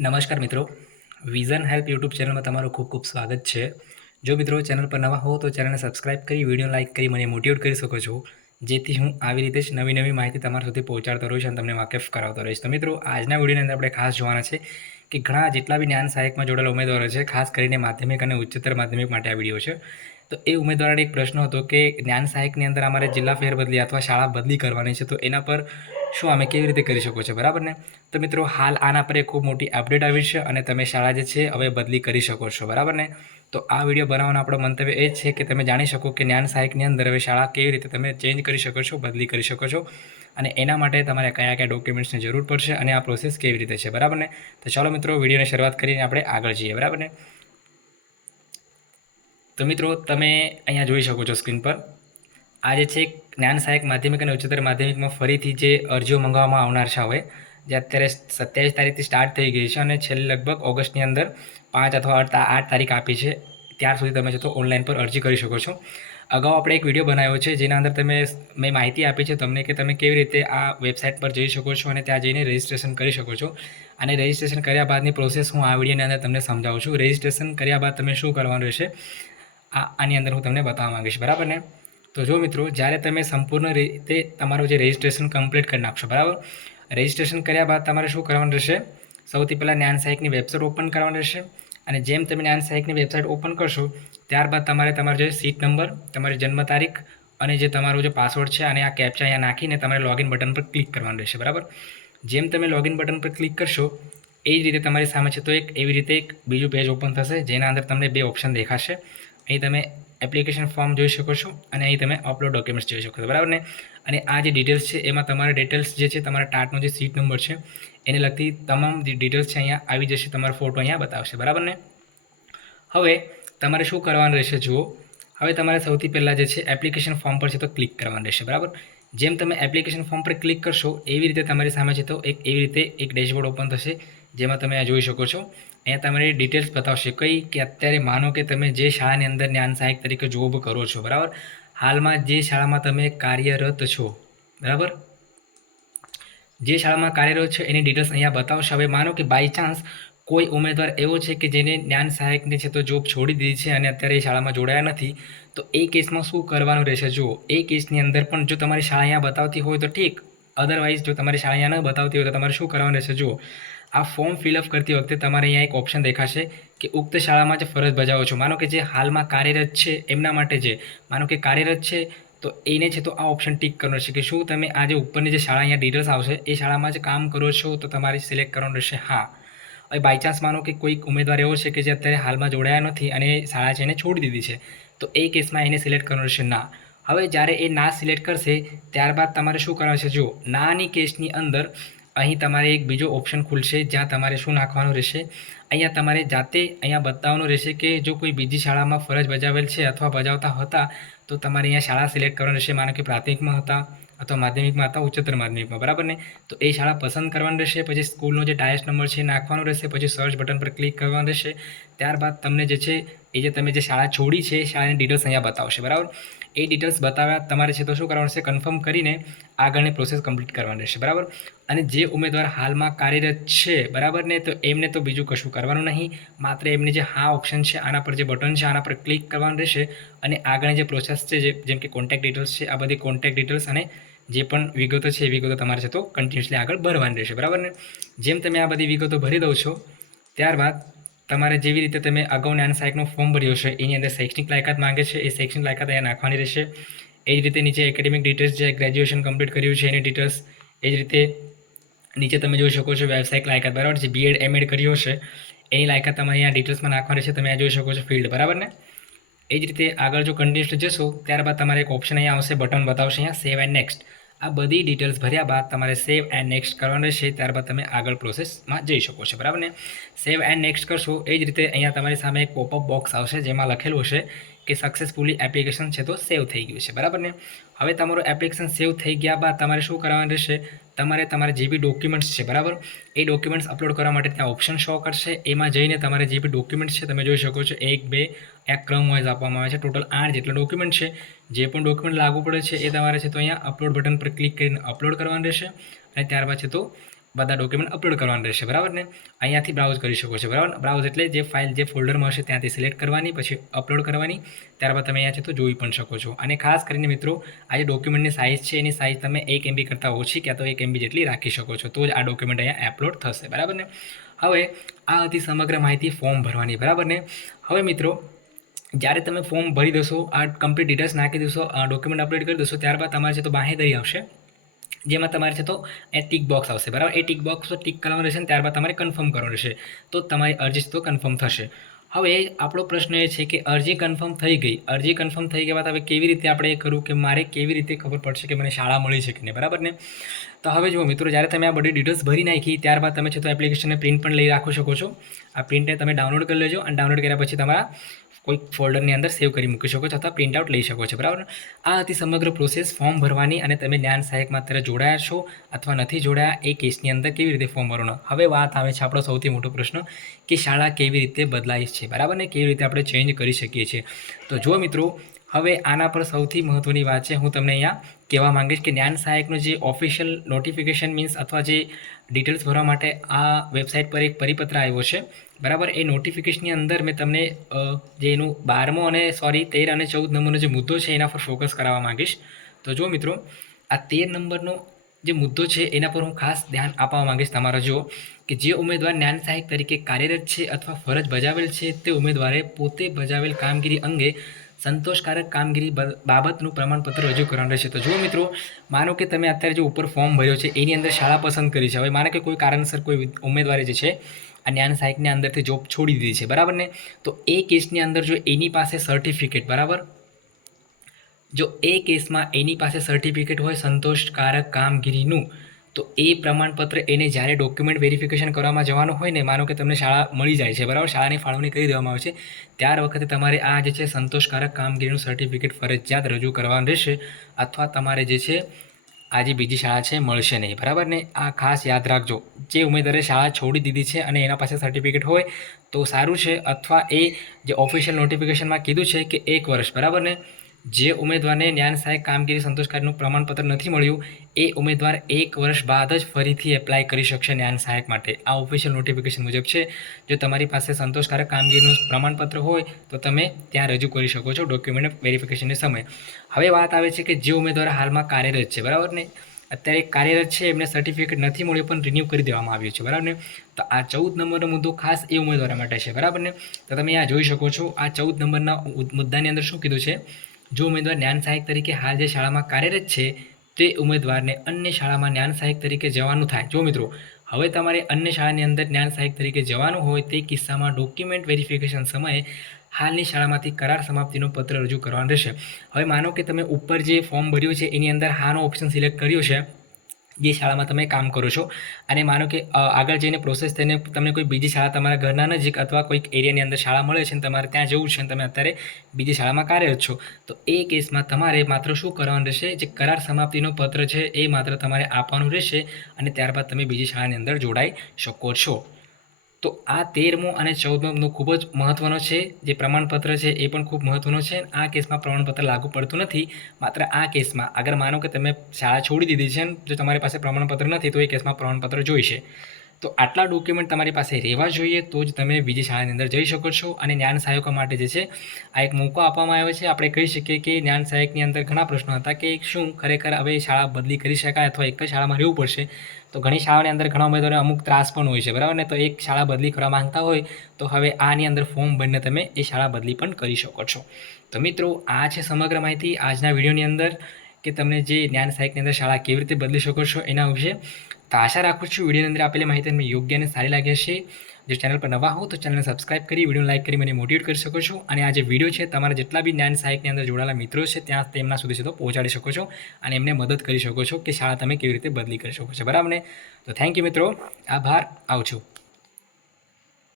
નમસ્કાર મિત્રો. Vision help YouTube ચેનલમાં તમારું ખૂબ ખૂબ સ્વાગત છે. જો મિત્રો ચેનલ પર નવા હો તો ચેનલને સબસ્ક્રાઇબ કરી વીડિયો લાઇક કરી, મને મોટિવેટ કરી શકો છો. જેથી હું આવી રીતે જ નવી નવી માહિતી તમારા સુધી પહોંચાડતો રહીશ અને તમને વાકેફ કરાવતો રહીશ. તો મિત્રો, આજના વિડીયોની અંદર આપણે ખાસ જોવાના છે કે ઘણા જેટલા બી જ્ઞાન સહાયકમાં જોડાયેલા ઉમેદવારો છે, ખાસ કરીને માધ્યમિક અને ઉચ્ચતર માધ્યમિક માટે આ વીડિયો છે. તો એ ઉમેદવારને એક પ્રશ્ન હતો કે જ્ઞાન સહાયકની અંદર અમારે જિલ્લા ફેરબદલી અથવા શાળા બદલી કરવાની છે. તો એના પર શું અમે કેવી રીતે કરી શકો છો, બરાબર ને? તો મિત્રો, હાલ આના પર એક ખૂબ મોટી અપડેટ આવી છે અને તમે શાળા જે છે, હવે બદલી કરી શકો છો, બરાબર ને? તો આ વીડિયો બનાવવાનો આપણો મંતવ્ય એ છે કે તમે જાણી શકો કે જ્ઞાન સહાયકની અંદર હવે શાળા કેવી રીતે તમે ચેન્જ કરી શકો છો, બદલી કરી શકો છો અને એના માટે તમારે કયા કયા ડોક્યુમેન્ટ્સની જરૂર પડશે અને આ પ્રોસેસ કેવી રીતે છે, બરાબર ને? તો ચાલો મિત્રો, વિડીયોની શરૂઆત કરીને આપણે આગળ જઈએ, બરાબર ને? તો મિત્રો, તમે અહીંયા જોઈ શકો છો સ્ક્રીન પર. આ જે જ્ઞાન સહાયક માધ્યમિક અને ઉચ્ચતર માધ્યમિકમાં ફરીથી જે અરજીઓ મંગાવવામાં આવનાર છે હવે, જે અત્યારે સત્યાવીસ તારીખથી સ્ટાર્ટ થઈ ગઈ છે અને છેલ્લે લગભગ ઓગસ્ટની અંદર પાંચ અથવા આઠ આઠ તારીખ આપી છે, ત્યાર સુધી તમે છે તો ઓનલાઈન પર અરજી કરી શકો છો. અગાઉ આપણે એક વીડિયો બનાવ્યો છે, જેના અંદર તમે મેં માહિતી આપી છે તમને કે તમે કેવી રીતે આ વેબસાઇટ પર જઈ શકો છો અને ત્યાં જઈને રજિસ્ટ્રેશન કરી શકો છો. અને રજિસ્ટ્રેશન કર્યા બાદની પ્રોસેસ હું આ વિડીયોની અંદર તમને સમજાવું છું. રજિસ્ટ્રેશન કર્યા બાદ તમે શું કરવાનું રહેશે? આ, આની અંદર હું તમને બતાવવા માગીશ. બરાબર ને? તો જો મિત્રો, જ્યારે તમે સંપૂર્ણ રીતે તમારું જે રજિસ્ટ્રેશન કમ્પ્લીટ કરી નાખશો, બરાબર? રજિસ્ટ્રેશન કર્યા બાદ તમારે શું કરવાનું રહેશે? સૌથી પહેલાં જ્ઞાન સહાયકની વેબસાઇટ ઓપન કરવાની રહેશે અને જેમ તમે જ્ઞાન સહાયકની વેબસાઇટ ઓપન કરશો, ત્યારબાદ તમારે તમારો જે સીટ નંબર તમારી જન્મ તારીખ અને જે તમારો જે પાસવર્ડ છે અને આ કેપ્ચા અહીંયા નાખીને તમારે લોગિન બટન પર ક્લિક કરવાનું રહેશે, બરાબર? જેમ તમે લોગિન બટન પર ક્લિક કરશો, એ જ રીતે તમારી સામે છે તો એક એવી રીતે એક બીજું પેજ ઓપન થશે, જેના અંદર તમને બે ઓપ્શન દેખાશે. અહીં તમે એપ્લિકેશન ફોર્મ જોઈ શકો છો અને અહીં તમે અપલોડ ડોક્યુમેન્ટ્સ જોઈ શકો છો, બરાબર ને? અને આ જે ડિટેલ્સ છે, એમાં તમારા ડિટેલ્સ જે છે, તમારા ટાટનો જે સીટ નંબર છે, એને લગતી તમામ જે ડિટેલ્સ છે અહીંયા આવી જશે, તમારો ફોટો અહીંયા બતાવશે, બરાબર ને? હવે તમારે શું કરવાનું રહેશે જુઓ, હવે તમારે સૌથી પહેલાં જે છે એપ્લિકેશન ફોર્મ પર છે તો ક્લિક કરવાનું રહેશે, બરાબર? જેમ તમે એપ્લિકેશન ફોર્મ પર ક્લિક કરશો, એવી રીતે તમારી સામે છે તો એક એવી રીતે એક ડેશબોર્ડ ઓપન થશે જેમાં તમે આ જોઈ શકો છો. અહીંયા તમારી ડિટેલ્સ બતાવશે કઈ કે અત્યારે માનો કે તમે જે શાળાની અંદર જ્ઞાન સહાયક તરીકે જોબ કરો છો, બરાબર? હાલમાં જે શાળામાં તમે કાર્યરત છો, બરાબર? જે શાળામાં કાર્યરત છો એની ડિટેલ્સ અહીંયા બતાવશે. હવે માનો કે બાય ચાન્સ કોઈ ઉમેદવાર એવો છે કે જેને જ્ઞાન સહાયકની છે તો જોબ છોડી દીધી છે અને અત્યારે એ શાળામાં જોડાયા નથી, તો એ કેસમાં શું કરવાનું રહેશે? જુઓ, એ કેસની અંદર પણ જો તમારી શાળા અહીંયા બતાવતી હોય તો ઠીક. અદરવાઇઝ જો તમારી શાળા અહીંયા ન બતાવતી હોય તો તમારે શું કરવાનું રહેશે? જુઓ આ ફોર્મ ફિલઅપ કરતી વખતે તમારે અહીંયા એક ઓપ્શન દેખાશે કે ઉક્ત શાળામાં જે ફરજ બજાવો છો. માનો કે જે હાલમાં કાર્યરત છે, એમના માટે જે. માનો કે કાર્યરત છે, તો એને છે તો આ ઓપ્શન ટિક કરવાનું છે કે શું તમે આ જે ઉપરની જે શાળા અહીંયા ડિટેલ્સ આવશે, એ શાળામાં જ કામ કરો છો? તો તમારે સિલેક્ટ કરવાનું રહેશે હા. હવે બાય ચાન્સ માનો કે કોઈક ઉમેદવાર એવો છે કે જે અત્યારે હાલમાં જોડાયા નથી અને શાળા છે એને છોડી દીધી છે, તો એ કેસમાં એને સિલેક્ટ કરવાનું રહેશે ના. હવે જ્યારે એ ના સિલેક્ટ કરશે, ત્યારબાદ તમારે શું કરવાનું છે જો નાની કેસની અંદર અહીં તમારે એક બીજો ઓપ્શન ખુલશે, જ્યાં તમારે શું નાખવાનું રહેશે. અહીંયા તમારે જાતે અહીંયા બતાવવાનું રહેશે કે જો કોઈ બીજી શાળામાં ફરજ બજાવેલ છે અથવા બજાવતા હતા, તો તમારે અહીંયા શાળા સિલેક્ટ કરવાની રહેશે. માનો કે પ્રાથમિકમાં હતા અથવા માધ્યમિકમાં હતા, ઉચ્ચતર માધ્યમિકમાં, બરાબર ને? તો એ શાળા પસંદ કરવાની રહેશે, પછી સ્કૂલનો જે ડાયસ નંબર છે નાખવાનો રહેશે, પછી સર્ચ બટન પર ક્લિક કરવાનું રહેશે. ત્યારબાદ તમને જે છે એ જે તમે જે શાળા છોડી છે શાળાની ડિટેલ્સ અહીંયા બતાવશે, બરાબર? એ ડિટેલ્સ બતાવ્યા તમારે છે તો શું કરવાનું છે? કન્ફર્મ કરીને આગળની પ્રોસેસ કમ્પ્લીટ કરવાની રહેશે, બરાબર? અને જે ઉમેદવાર હાલમાં કાર્યરત છે, બરાબર ને, તો એમને તો બીજું કશું કરવાનું નહીં. માત્ર એમને જે હા ઓપ્શન છે, આના પર જે બટન છે, આના પર ક્લિક કરવાનું રહેશે. અને આગળની જે પ્રોસેસ છે, જે જેમ કે કોન્ટેક્ટ ડિટેલ્સ છે, આ બધી કોન્ટેક્ટ ડિટેલ્સ અને જે પણ વિગતો છે, એ વિગતો તમારે છે તો કન્ટિન્યુઅસલી આગળ ભરવાની રહેશે, બરાબર ને? જેમ તમે આ બધી વિગતો ભરી દો છો, ત્યારબાદ તમારે જેવી રીતે તમે અગાઉ જ્ઞાન સહાયકનું ફોર્મ ભર્યો છે, એની અંદર શૈક્ષણિક લાયકાત માંગે છે, એ શૈક્ષણિક લાયકાત અહીંયા નાખવાની રહેશે. એ જ રીતે નીચે એકેડેમિક ડિટેલ્સ જે ગ્રેજ્યુએશન કમ્પ્લીટ કર્યું છે, એની ડિટેલ્સ એ જ રીતે નીચે તમે જોઈ શકો છો વ્યવસાયિક લાયકાત, બરાબર? છે બીએડ એમએડ કર્યો છે એની લાયકાત તમારે અહીંયા ડિટેલ્સમાં નાખવાની છે તમે આ જોઈ શકો છો ફિલ્ડ બરાબર ને? એ જ રીતે આગળ જો કન્ટિન્યુઅસ જશો, ત્યારબાદ તમારે એક ઓપ્શન અહીંયા આવશે બટન બતાવશે અહીંયા સેવ એન્ડ નેક્સ્ટ આ બધી ડિટેલ્સ ભર્યા બાદ તમારે સેવ એન્ડ નેક્સ્ટ કરવાનું રહેશે. ત્યારબાદ તમે આગળ પ્રોસેસમાં જઈ શકો છો. બરાબર ને? સેવ એન્ડ નેક્સ્ટ કરશો, એ જ રીતે અહીંયા તમારી સામે એક પોપઅપ બોક્સ આવશે જેમાં લખેલું હશે કે સક્સેસફુલી એપ્લિકેશન છે તો સેવ થઈ ગયું છે, બરાબર ને? હવે તમારું એપ્લિકેશન સેવ થઈ ગયા બાદ તમારે શું કરવાનું રહેશે? તમારે તમારે જે બી ડોક્યુમેન્ટ્સ છે, બરાબર? એ ડોક્યુમેન્ટ્સ અપલોડ કરવા માટે ત્યાં ઓપ્શન શો કરશે. એમાં જઈને તમારે જે બી ડોક્યુમેન્ટ્સ છે, તમે જોઈ શકો છો, એક, બે, એક ક્રમ વાઇઝ આપવામાં આવે છે. ટોટલ આઠ જેટલા ડોક્યુમેન્ટ છે. જે પણ ડોક્યુમેન્ટ લાગુ પડે છે એ તમારે છે તો અહીંયા અપલોડ બટન પર ક્લિક કરીને અપલોડ કરવાનું રહેશે. અને ત્યારબાદ છે તો બધા ડોક્યુમેન્ટ અપલોડ કરવાના રહેશે, બરાબર ને? અહીંયાથી બ્રાઉઝ કરી શકો છો, બરાબર? બ્રાઉઝ એટલે જે ફાઇલ જે ફોલ્ડરમાં હશે ત્યાંથી સિલેક્ટ કરવાની, પછી અપલોડ કરવાની, ત્યારબાદ તમે અહીંયા છે તો જોઈ પણ શકો છો. અને ખાસ કરીને મિત્રો, આ જે ડોક્યુમેન્ટની સાઇઝ છે, એની સાઇઝ તમે એક એમબી કરતાં ઓછી ક્યાં તો એક એમબી જેટલી રાખી શકો છો, તો જ આ ડોક્યુમેન્ટ અહીંયા અપલોડ થશે, બરાબર ને? હવે આ હતી સમગ્ર માહિતી ફોર્મ ભરવાની, બરાબર ને? હવે મિત્રો, જ્યારે તમે ફોર્મ ભરી દેશો, આ કમ્પ્લીટ ડિટેલ્સ નાખી દેશો ડોક્યુમેન્ટ અપલોડ કરી દેશો, ત્યારબાદ તમારે છે તો બાહેધરી આવશે. જેમાં તમારે છે તો એ ટીક બોક્સ આવશે. બરાબર? એ ટીક બોક્સ ટીક કરવાનું રહેશે અને ત્યારબાદ તમારે કન્ફર્મ કરવાનું રહેશે. તો તમારી અરજી તો કન્ફર્મ થશે. હવે આપણો પ્રશ્ન એ છે કે અરજી કન્ફર્મ થઈ ગઈ. અરજી કન્ફર્મ થઈ ગયા બાદ હવે કેવી રીતે આપણે એ કરવું કે મારે કેવી રીતે ખબર પડશે કે મને શાળા મળી છે કે નહીં? બરાબર ને? તો હવે જુઓ મિત્રો, જ્યારે તમે આ બધી ડિટેલ્સ ભરી નાખી, ત્યારબાદ તમે છે તો એપ્લિકેશનને પ્રિન્ટ પણ લઈ રાખો શકો છો. આ પ્રિન્ટને તમે ડાઉનલોડ કરી લેજો અને ડાઉનલોડ કર્યા પછી તમારા કોઈ ફોલ્ડરની અંદર સેવ કરી મૂકી શકો છો અથવા પ્રિન્ટ આઉટ લઈ શકો છો, બરાબર? આ હતી સમગ્ર પ્રોસેસ ફોર્મ ભરવાની અને તમે જ્ઞાન સહાયકમાં અત્યારે જોડાયા છો અથવા નથી જોડાયા એ કેસની અંદર કેવી રીતે ફોર્મ ભરવાનું? હવે વાત આવે છે આપણો સૌથી મોટો પ્રશ્ન કે શાળા કેવી રીતે બદલાય છે, બરાબર ને? કેવી રીતે આપણે ચેન્જ કરી શકીએ છીએ? તો જો મિત્રો હવે આના પર સૌથી મહત્ત્વની વાત છે. હું તમને અહીંયા કહેવા માંગીશ કે જ્ઞાન સહાયકનું જે ઓફિશિયલ નોટિફિકેશન મીન્સ અથવા જે ડિટેલ્સ ભરવા માટે આ વેબસાઇટ પર એક પરિપત્ર આવ્યો છે. બરાબર? એ નોટિફિકેશનની અંદર મેં તમને જે એનું બારમો અને સોરી તેર અને ચૌદ નંબરનો જે મુદ્દો છે એના પર ફોકસ કરાવવા માંગીશ. તો જો મિત્રો, આ તેર નંબરનો જે મુદ્દો છે એના પર હું ખાસ ધ્યાન આપવા માંગીશ તમારા. જો કે જે ઉમેદવાર જ્ઞાન સહાયક તરીકે કાર્યરત છે અથવા ફરજ બજાવેલ છે તે ઉમેદવારે પોતે બજાવેલ કામગીરી અંગે સંતોષકારક કામગીરી બાબતનું પ્રમાણપત્ર રજૂ કરવાનું રહેશે. તો જુઓ મિત્રો, માનો કે તમે અત્યારે જે ઉપર ફોર્મ ભર્યો છે, એની અંદર શાળા પસંદ કરી છે. હવે માનો કે કોઈ કારણસર કોઈ ઉમેદવારે જે છે, આ જ્ઞાન સહાયકની અંદરથી જોબ છોડી દીધી છે. બરાબર ને? તો એ કેસની અંદર જો એની પાસે સર્ટિફિકેટ બરાબર? જો એ કેસમાં એની પાસે સર્ટિફિકેટ હોય સંતોષકારક કામગીરીનું તો એ પ્રમાણપત્ર એને જ્યારે ડોક્યુમેન્ટ વેરિફિકેશન કરવામાં જવાનું હોય ને, માનો કે તમને શાળા મળી જાય છે, બરાબર? શાળાની ફાળવણી કરી દેવામાં આવે છે, ત્યાર વખતે તમારે આ જે છે સંતોષકારક કામગીરીનું સર્ટિફિકેટ ફરજિયાત રજૂ કરવાનું રહેશે અથવા તમારે જે છે આ જે બીજી શાળા છે મળશે નહીં, બરાબર? ને આ ખાસ યાદ રાખજો, જે ઉમેદવારે શાળા છોડી દીધી છે અને એના પાસે સર્ટિફિકેટ હોય તો સારું છે અથવા એ જે ઓફિશિયલ નોટિફિકેશનમાં કીધું છે કે એક વર્ષ, બરાબર ને? જે ઉમેદવારને ન્યાન સહાયક કામગીરી સંતોષકારીનું પ્રમાણપત્ર નથી મળ્યું, એ ઉમેદવાર એક વર્ષ બાદ જ ફરીથી એપ્લાય કરી શકશે ન્યાન સહાયક માટે. આ ઓફિશિયલ નોટિફિકેશન મુજબ છે. જો તમારી પાસે સંતોષકારક કામગીરીનું પ્રમાણપત્ર હોય, તો તમે ત્યાં રજૂ કરી શકો છો ડોક્યુમેન્ટ વેરિફિકેશનને સમય. હવે વાત આવે છે કે જે ઉમેદવાર હાલમાં કાર્યરત છે, બરાબર ને? અત્યારે કાર્યરત છે, એમને સર્ટિફિકેટ નથી મળ્યું, પણ રિન્યૂ કરી દેવામાં આવ્યું છે, બરાબર ને? તો આ ચૌદ નંબરનો મુદ્દો ખાસ એ ઉમેદવાર માટે છે, બરાબર ને? તો તમે આ જોઈ શકો છો, આ ચૌદ નંબરના મુદ્દાની અંદર શું કીધું છે? જો ઉમેદવાર જ્ઞાન સહાયક તરીકે હાલ જે શાળામાં કાર્યરત છે, તે ઉમેદવારને અન્ય શાળામાં જ્ઞાન સહાયક તરીકે જવાનું થાય. જો મિત્રો, હવે તમારે અન્ય શાળાની અંદર જ્ઞાન સહાયક તરીકે જવાનું હોય, તે કિસ્સામાં ડોક્યુમેન્ટ વેરિફિકેશન સમયે હાલની શાળામાંથી કરાર સમાપ્તિનો પત્ર રજૂ કરવાનો રહેશે. હવે માનો કે તમે ઉપર જે ફોર્મ ભર્યું છે, એની અંદર હાનો ઓપ્શન સિલેક્ટ કર્યો છે. જે શાળામાં તમે કામ કરો છો. અને માનો કે આગળ જઈને પ્રોસેસ થઈને તમને કોઈ બીજી શાળા તમારા ઘરના નજીક અથવા કોઈક એરિયાની અંદર શાળા મળે છે અને તમારે ત્યાં જવું છે અને તમે અત્યારે બીજી શાળામાં કાર્યરત છો, તો એ કેસમાં તમારે માત્ર શું કરવાનું રહેશે? જે કરાર સમાપ્તિનો પત્ર છે એ માત્ર તમારે આપવાનું રહેશે અને ત્યારબાદ તમે બીજી શાળાની અંદર જોડાઈ શકો છો. તો આ તેરમો અને ચૌદમો ખૂબ જ મહત્ત્વનો છે. જે પ્રમાણપત્ર છે એ પણ ખૂબ મહત્ત્વનો છે. આ કેસમાં પ્રમાણપત્ર લાગુ પડતું નથી. માત્ર આ કેસમાં. અગર માનો કે તમે શાળા છોડી દીધી છે જો તમારી પાસે પ્રમાણપત્ર નથી, તો એ કેસમાં પ્રમાણપત્ર જોઈશે. તો આટલા ડોક્યુમેન્ટ તમારી પાસે રહેવા જોઈએ, તો જ તમે બીજી શાળાની અંદર જઈ શકો છો અને જ્ઞાન સહાયકો માટે જે છે, આ એક મોકો આપવામાં આવ્યો છે. આપણે કહી શકીએ કે જ્ઞાન સહાયકની અંદર ઘણા પ્રશ્નો હતા કે શું ખરેખર હવે શાળા બદલી કરી શકાય અથવા એક જ શાળામાં રહેવું પડશે? તો ઘણી શાળાની અંદર ઘણા ઉમેદવારોને અમુક ત્રાસ પણ હોય છે, બરાબર? ને તો એક શાળા બદલી કરવા માંગતા હોય, તો હવે આની અંદર ફોર્મ ભરીને તમે એ શાળા બદલી પણ કરી શકો છો. તો મિત્રો, આ છે સમગ્ર માહિતી આજના વિડીયોની અંદર કે તમને જે જ્ઞાન સહાયકની અંદર શાળા કેવી રીતે બદલી શકો છો એના વિશે. તો આશા રાખું છું વિડીયોની અંદર આપેલી માહિતી તમને યોગ્ય અને સારી લાગે છે જો ચેનલ પર નવા હો તો ચેનલને સબસ્ક્રાઇબ કરી વીડિયો લાઇક કરી મને મોટિવેટ કરી શકો છો અને આ જે વીડિયો છે તમારા જેટલા બી જ્ઞાન સહાયકની અંદર જોડાયેલા મિત્રો છે, ત્યાં તેમના સુધી સીધો પહોંચાડી શકો છો અને એમને મદદ કરી શકો છો કે શાળા તમે કેવી રીતે બદલી કરી શકો છો. બરાબર ને? તો થેન્ક યુ મિત્રો. આભાર. આવજો.